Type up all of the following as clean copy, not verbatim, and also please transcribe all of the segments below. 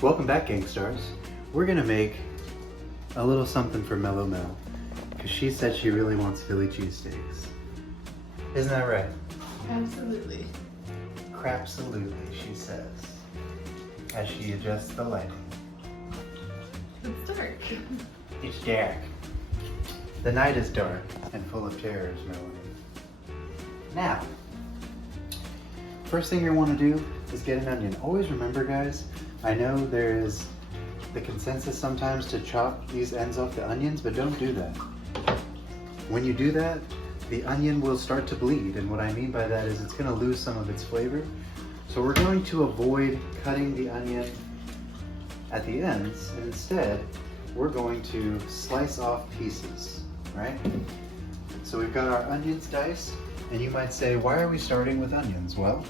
Welcome back, Gangstars. We're gonna make a little something for Mellow Mel because she said she really wants Philly cheesesteaks. Isn't that right? Absolutely. Crapsalutely, she says, as she adjusts the lighting. It's dark. It's dark. The night is dark and full of terrors, Melanie. Now, first thing you want to do is get an onion. Always remember, guys, I know there is the consensus sometimes to chop these ends off the onions, but don't do that. When you do that, the onion will start to bleed, and what I mean by that is it's going to lose some of its flavor. So we're going to avoid cutting the onion at the ends, and instead we're going to slice off pieces, right? So we've got our onions diced, and you might say, why are we starting with onions? Well,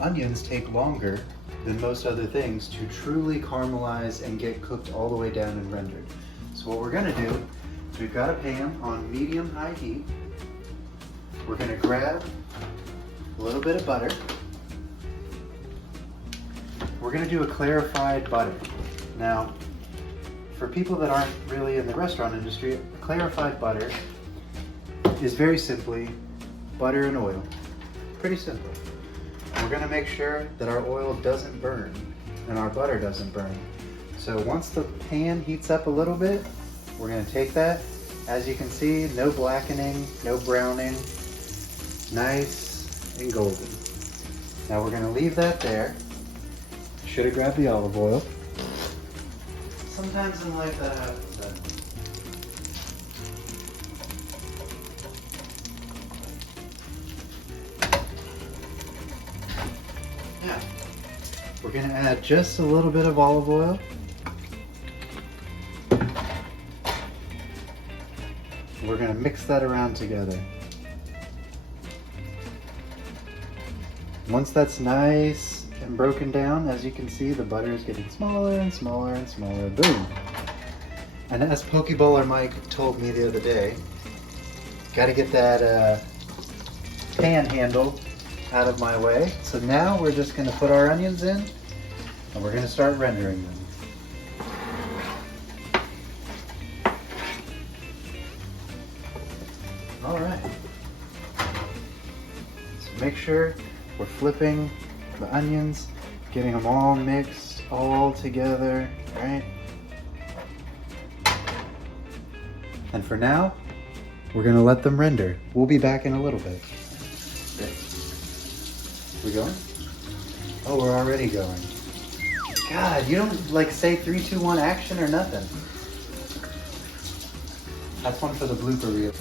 onions take longer than most other things to truly caramelize and get cooked all the way down and rendered. So what we're gonna do is we've got a pan on medium-high heat. We're gonna grab a little bit of butter. We're gonna do a clarified butter. Now, for people that aren't really in the restaurant industry, a clarified butter is very simply butter and oil. Pretty simple. We're going to make sure that our oil doesn't burn and our butter doesn't burn. So once the pan heats up a little bit, we're going to take that. As you can see, no blackening, no browning, nice and golden. Now we're going to leave that there. Should have grabbed the olive oil. Sometimes in life that happens. Now, we're going to add just a little bit of olive oil. We're going to mix that around together. Once that's nice and broken down, as you can see, the butter is getting smaller and smaller and smaller. Boom! And as Pokeballer Mike told me the other day, got to get that pan handle out of my way. So now we're just going to put our onions in and we're going to start rendering them. All right. So make sure we're flipping the onions, getting them all mixed all together, right? And for now, we're going to let them render. We'll be back in a little bit. We going? Oh, we're already going. God, you don't like say 3, 2, 1 action or nothing. That's one for the blooper reel.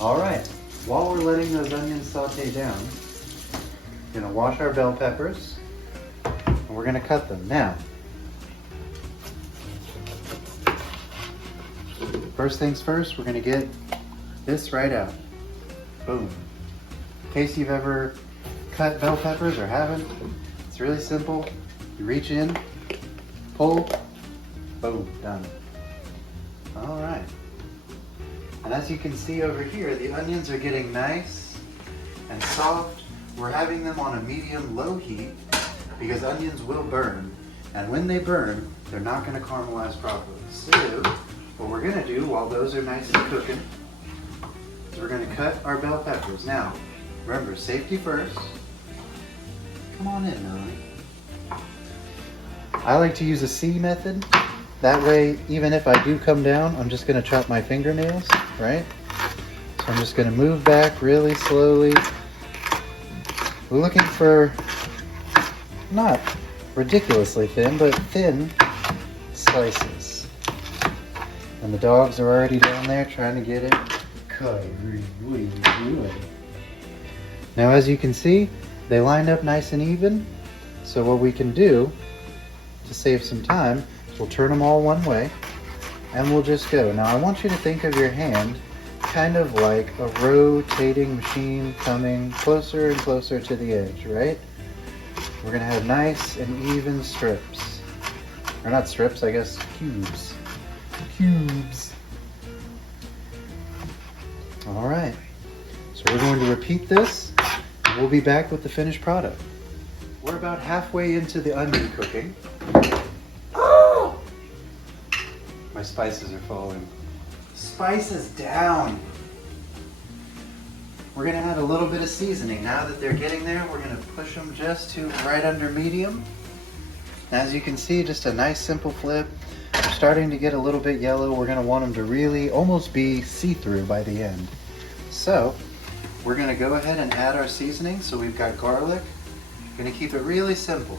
All right, while we're letting those onions saute down, we're gonna wash our bell peppers and we're gonna cut them. Now, first things first, we're gonna get this right out. Boom. In case you've ever cut bell peppers or haven't, it's really simple. You reach in, pull, boom, done. All right. And as you can see over here, the onions are getting nice and soft. We're having them on a medium-low heat because onions will burn. And when they burn, they're not going to caramelize properly. So what we're going to do while those are nice and cooking is we're going to cut our bell peppers. Now, remember, safety first. Come on in, Melanie. I like to use a C method. That way, even if I do come down, I'm just going to chop my fingernails, right? So I'm just going to move back really slowly. We're looking for not ridiculously thin, but thin slices. And the dogs are already down there trying to get it cut. Now, as you can see, they lined up nice and even. So what we can do to save some time, we'll turn them all one way and we'll just go. Now I want you to think of your hand kind of like a rotating machine coming closer and closer to the edge, right? We're gonna have nice and even strips. Or not strips, I guess cubes. cubes. All right, so we're going to repeat this, and we'll be back with the finished product. We're about halfway into the onion cooking. Oh! My spices are falling. Spices down. We're gonna add a little bit of seasoning. Now that they're getting there, we're gonna push them just to right under medium. As you can see, just a nice simple flip. They're starting to get a little bit yellow. We're gonna want them to really almost be see-through by the end. So, we're gonna go ahead and add our seasoning. So we've got garlic. Gonna keep it really simple.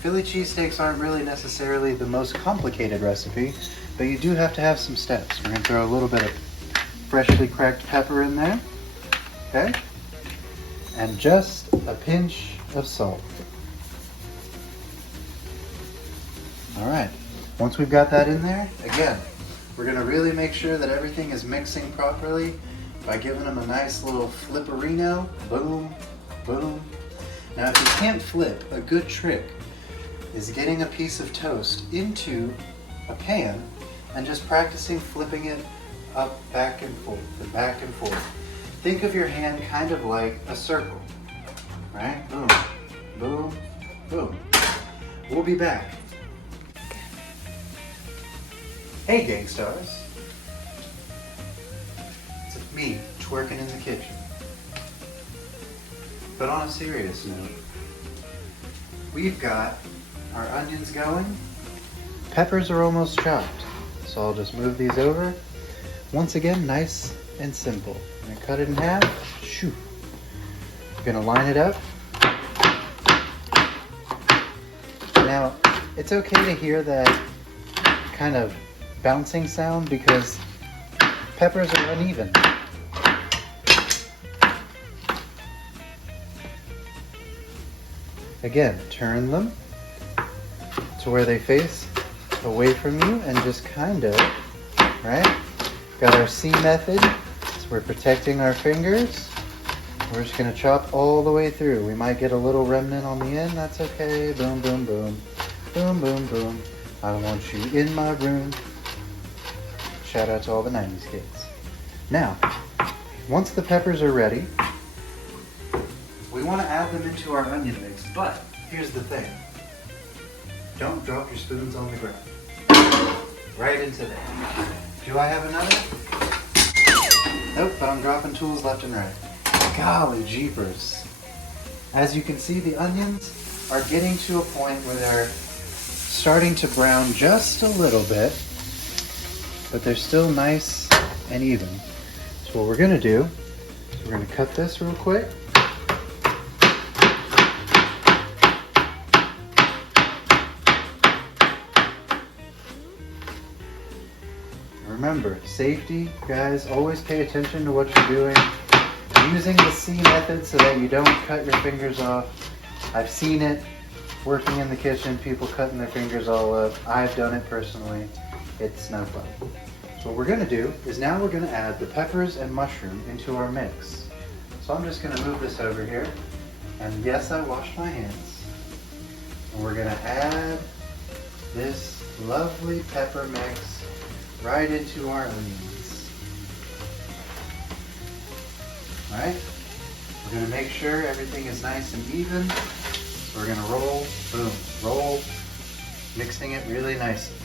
Philly cheesesteaks aren't really necessarily the most complicated recipe, but you do have to have some steps. We're gonna throw a little bit of freshly cracked pepper in there, okay? And just a pinch of salt. All right, once we've got that in there, again, we're gonna really make sure that everything is mixing properly by giving them a nice little flipperino, boom, boom. Now, if you can't flip, a good trick is getting a piece of toast into a pan and just practicing flipping it up, back and forth, and back and forth. Think of your hand kind of like a circle, right? Boom, boom, boom. We'll be back. Hey, gang stars. It's me twerking in the kitchen. But on a serious note, we've got our onions going. Peppers are almost chopped, so I'll just move these over. Once again, nice and simple. I'm gonna cut it in half. Shoo. I'm gonna line it up. Now, it's okay to hear that kind of bouncing sound because peppers are uneven. Again, turn them to where they face away from you and just kind of, right? Got our C method, so we're protecting our fingers. We're just gonna chop all the way through. We might get a little remnant on the end, that's okay. Boom, boom, boom, boom, boom, boom. I want you in my room. Shout out to all the 90s kids. Now, once the peppers are ready, we want to add them into our onion mix, but here's the thing. Don't drop your spoons on the ground. Right into there. Do I have another? Nope, but I'm dropping tools left and right. Golly jeepers. As you can see, the onions are getting to a point where they're starting to brown just a little bit, but they're still nice and even. So what we're gonna do is we're gonna cut this real quick. Remember, safety, guys, always pay attention to what you're doing. Using the C method so that you don't cut your fingers off. I've seen it working in the kitchen, people cutting their fingers all up. I've done it personally. It's no fun. So what we're gonna do is now we're gonna add the peppers and mushroom into our mix. So I'm just gonna move this over here. And yes, I washed my hands. And we're gonna add this lovely pepper mix right into our onions. All right, we're gonna make sure everything is nice and even. So we're gonna roll, boom, roll, mixing it really nicely.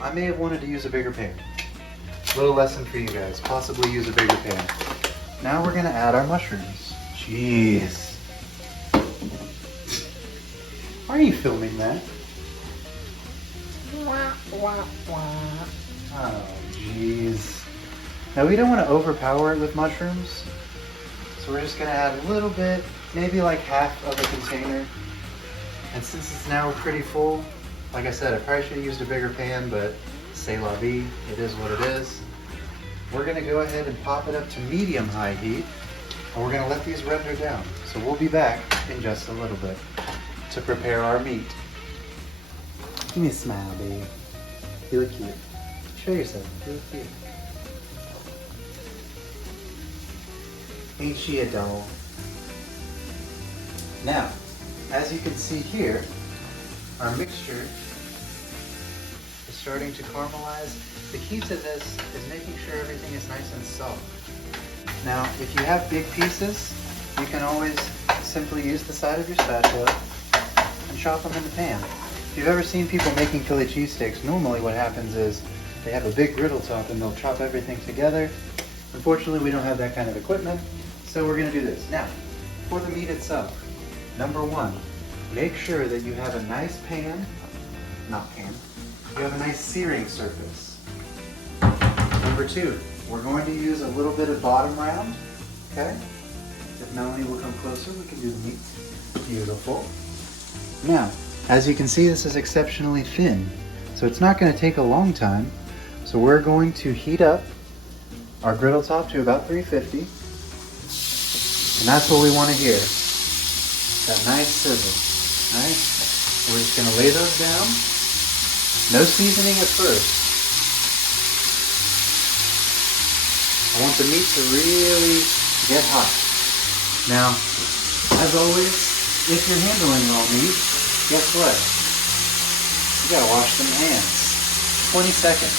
I may have wanted to use a bigger pan. Little lesson for you guys, possibly use a bigger pan. Now we're gonna add our mushrooms. Jeez. Why are you filming that? Oh, jeez. Now we don't want to overpower it with mushrooms, so we're just going to add a little bit, maybe like half of a container. And since it's now pretty full, like I said, I probably should have used a bigger pan, but c'est la vie, it is what it is. We're going to go ahead and pop it up to medium-high heat, and we're going to let these render down. So we'll be back in just a little bit to prepare our meat. Give me a smile, babe. You look cute. Show yourself. You look cute. Ain't she a doll? Now, as you can see here, our mixture is starting to caramelize. The key to this is making sure everything is nice and soft. Now, if you have big pieces, you can always simply use the side of your spatula and chop them in the pan. If you've ever seen people making Philly cheesesteaks, normally what happens is they have a big griddle top and they'll chop everything together. Unfortunately, we don't have that kind of equipment, so we're going to do this. Now, for the meat itself, number one, make sure that you have a nice you have a nice searing surface. Number two, we're going to use a little bit of bottom round, okay? If Melanie will come closer, we can do the meat. Beautiful. Now, as you can see, this is exceptionally thin, so it's not going to take a long time. So we're going to heat up our griddle top to about 350, and that's what we want to hear. That nice sizzle, right? We're just going to lay those down. No seasoning at first. I want the meat to really get hot. Now, as always, if you're handling raw meat, guess what? You gotta wash them hands. 20 seconds.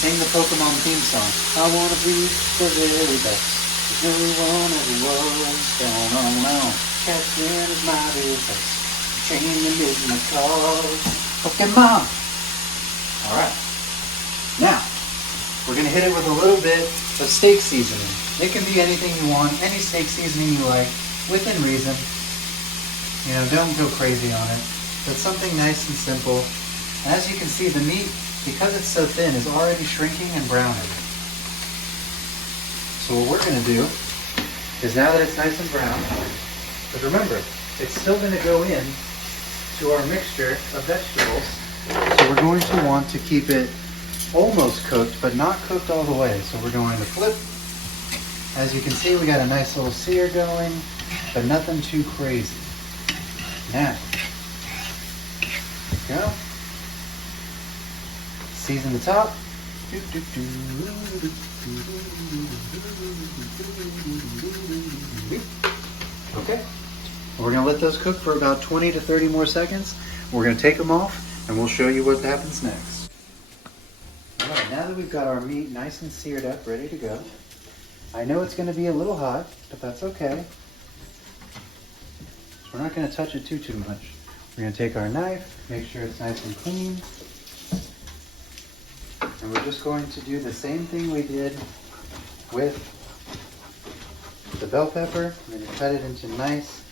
Sing the Pokemon theme song. I wanna be the very best. No one ever was. No. Catching is my business. Changing is my cause. Pokemon. Alright. Now, we're going to hit it with a little bit of steak seasoning. It can be anything you want, any steak seasoning you like, within reason. You know, don't go crazy on it. But something nice and simple. And as you can see, the meat, because it's so thin, is already shrinking and browning. So what we're going to do is, now that it's nice and brown, but remember, it's still going to go in to our mixture of vegetables. So we're going to want to keep it almost cooked, but not cooked all the way. So we're going to flip. As you can see, we got a nice little sear going, but nothing too crazy. Now, go. Season the top. Okay. We're going to let those cook for about 20 to 30 more seconds. We're going to take them off, and we'll show you what happens next. Alright, now that we've got our meat nice and seared up, ready to go. I know it's going to be a little hot, but that's okay. So we're not going to touch it too much. We're going to take our knife, make sure it's nice and clean. And we're just going to do the same thing we did with the bell pepper. We're going to cut it into nice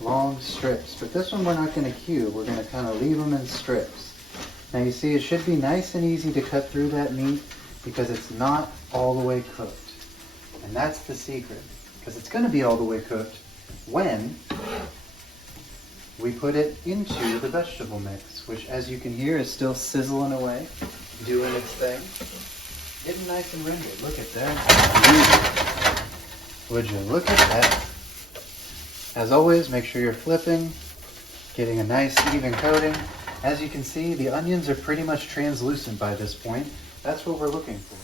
long strips. But this one we're not going to cube. We're going to kind of leave them in strips. Now you see, it should be nice and easy to cut through that meat because it's not all the way cooked. And that's the secret, because it's going to be all the way cooked when we put it into the vegetable mix, which, as you can hear, is still sizzling away, doing its thing. Getting nice and rendered. Look at that. Would you look at that? As always, make sure you're flipping, getting a nice even coating. As you can see, the onions are pretty much translucent by this point. That's what we're looking for.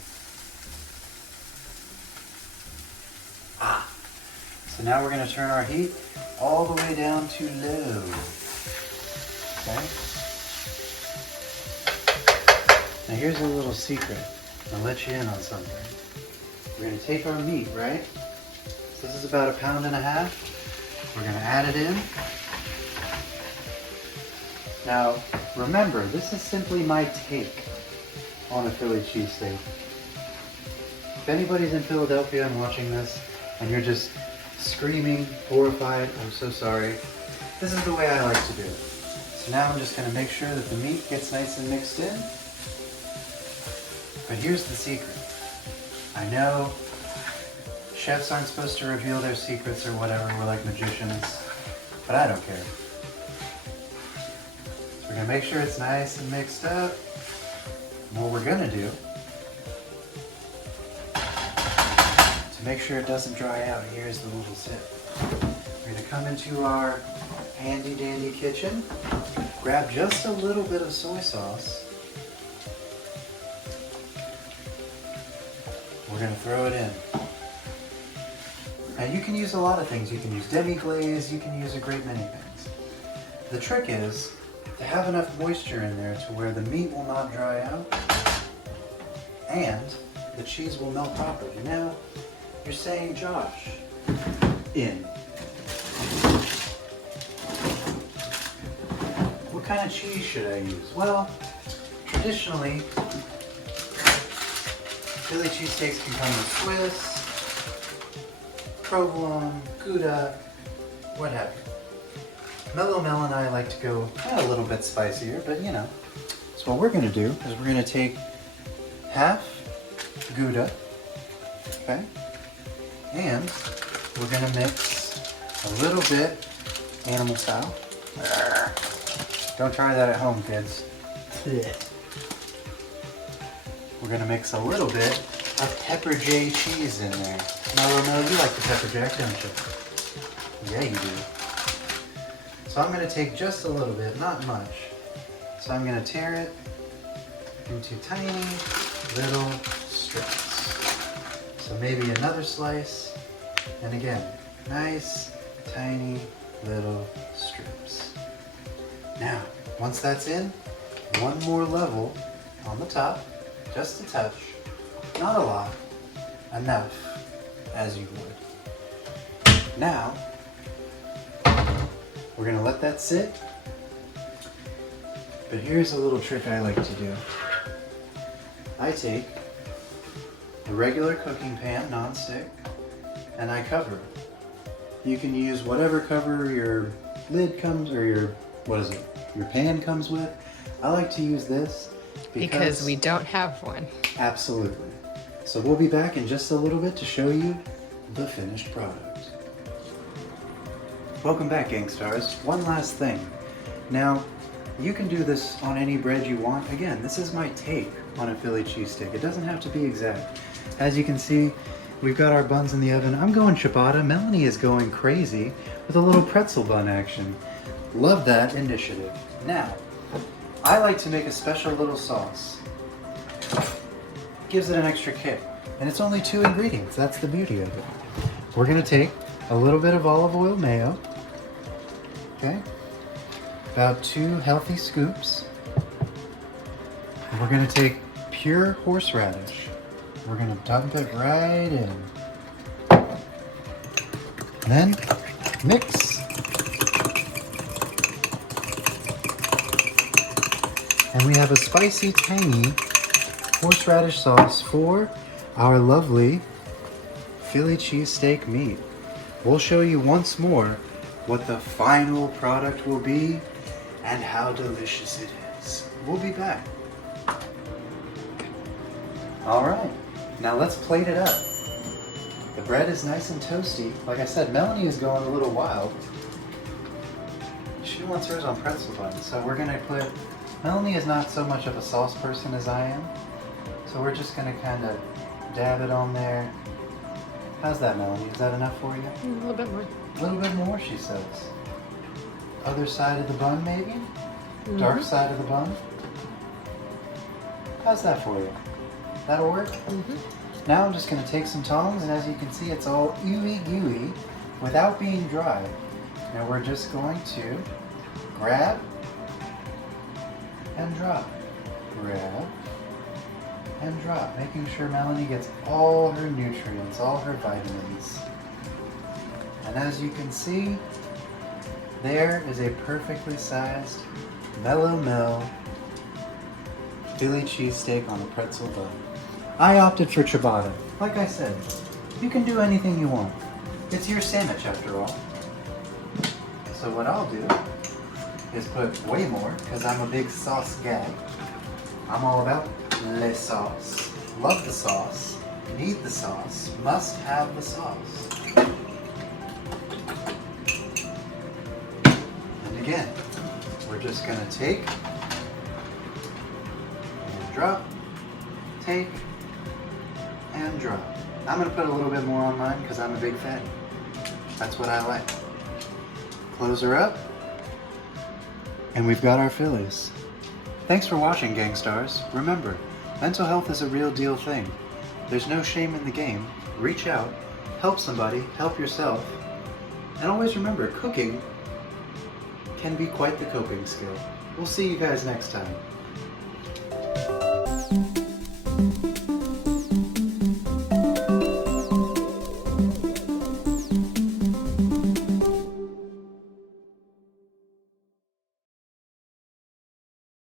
So now we're going to turn our heat all the way down to low. Okay? Now here's a little secret. I'll let you in on something. We're going to take our meat, right? So this is about 1.5 pounds. We're going to add it in. Now, remember, this is simply my take on a Philly cheesesteak. If anybody's in Philadelphia and watching this, and you're just screaming, horrified, I'm so sorry, this is the way I like to do it. So now I'm just going to make sure that the meat gets nice and mixed in. But here's the secret. I know chefs aren't supposed to reveal their secrets or whatever, we're like magicians, but I don't care. So we're going to make sure it's nice and mixed up. And what we're going to do, to make sure it doesn't dry out, here's the little tip. We're going to come into our handy dandy kitchen, grab just a little bit of soy sauce. We're going to throw it in. Now you can use a lot of things. You can use demi-glaze, you can use a great many things. The trick is, to have enough moisture in there to where the meat will not dry out and the cheese will melt properly. Now, you're saying, Josh, what kind of cheese should I use? Well, traditionally, Philly cheesesteaks can come with Swiss, provolone, Gouda, what have you. Mellow Mel and I like to go a little bit spicier, but you know. So what we're gonna do is we're gonna take half Gouda, okay? And we're gonna mix a little bit animal style. Don't try that at home, kids. We're gonna mix a little bit of pepper jack cheese in there. Mellow Mel, you like the pepper jack, don't you? Yeah, you do. So I'm gonna take just a little bit, not much. So I'm gonna tear it into tiny little strips. So maybe another slice, and again, nice, tiny little strips. Now, once that's in, one more level on the top, just a touch, not a lot, enough, as you would. Now, we're gonna let that sit, but here's a little trick I like to do. I take a regular cooking pan, non-stick, and I cover it. You can use whatever cover your lid comes, or your pan comes with. I like to use this because we don't have one. Absolutely. So we'll be back in just a little bit to show you the finished product. Welcome back, Gangstars. One last thing. Now, you can do this on any bread you want. Again, this is my take on a Philly cheesesteak. It doesn't have to be exact. As you can see, we've got our buns in the oven. I'm going ciabatta. Melanie is going crazy with a little pretzel bun action. Love that initiative. Now, I like to make a special little sauce. Gives it an extra kick. And it's only 2 ingredients. That's the beauty of it. We're gonna take a little bit of olive oil mayo. Okay? About 2 healthy scoops. And we're gonna take pure horseradish. We're gonna dump it right in. Then mix. And we have a spicy, tangy horseradish sauce for our lovely Philly cheesesteak meat. We'll show you once more what the final product will be and how delicious it is. We'll be back. All right, now let's plate it up. The bread is nice and toasty. Like I said, Melanie is going a little wild. She wants hers on pretzel buns, so we're gonna put, Melanie is not so much of a sauce person as I am, so we're just gonna kind of dab it on there. How's that, Melanie? Is that enough for you? A little bit more. A little bit more, she says. Other side of the bun, maybe? Dark side of the bun? How's that for you? That'll work? Now I'm just going to take some tongs, and as you can see, it's all ooey-gooey without being dry. Now we're just going to grab and drop. Grab and drop, making sure Melanie gets all her nutrients, all her vitamins. And as you can see, there is a perfectly sized Mellow Mel Philly cheesesteak on a pretzel bun. I opted for ciabatta. Like I said, you can do anything you want. It's your sandwich after all. So what I'll do is put way more, because I'm a big sauce guy. I'm all about le sauce. Love the sauce, need the sauce, must have the sauce. And again, we're just gonna take and drop, take and drop. I'm gonna put a little bit more on mine because I'm a big fatty. That's what I like. Close her up, and we've got our Phillies. Thanks for watching, Gangstars. Remember, mental health is a real deal thing. There's no shame in the game. Reach out, help somebody, help yourself. And always remember, cooking can be quite the coping skill. We'll see you guys next time.